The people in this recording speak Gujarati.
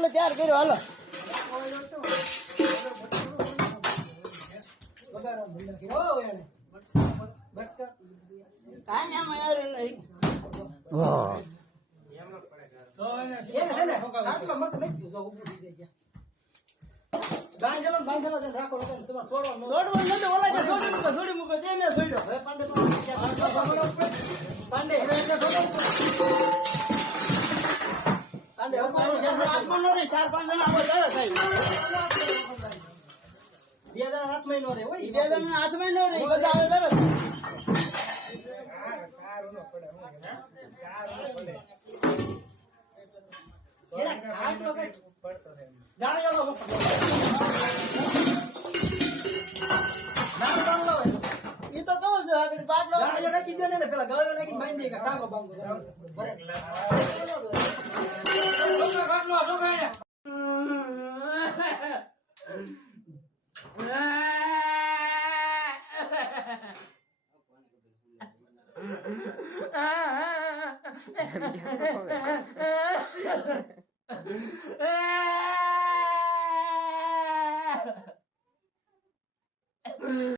બાટલો તૈયાર કર્યો હાલો કાંઈ આમાં યાર નહીં ઈ તો કહું છું આગળ બાટલો નાખી દો ને પેલા ગળો નાખી બાંધી દે ટાંગો બાંગો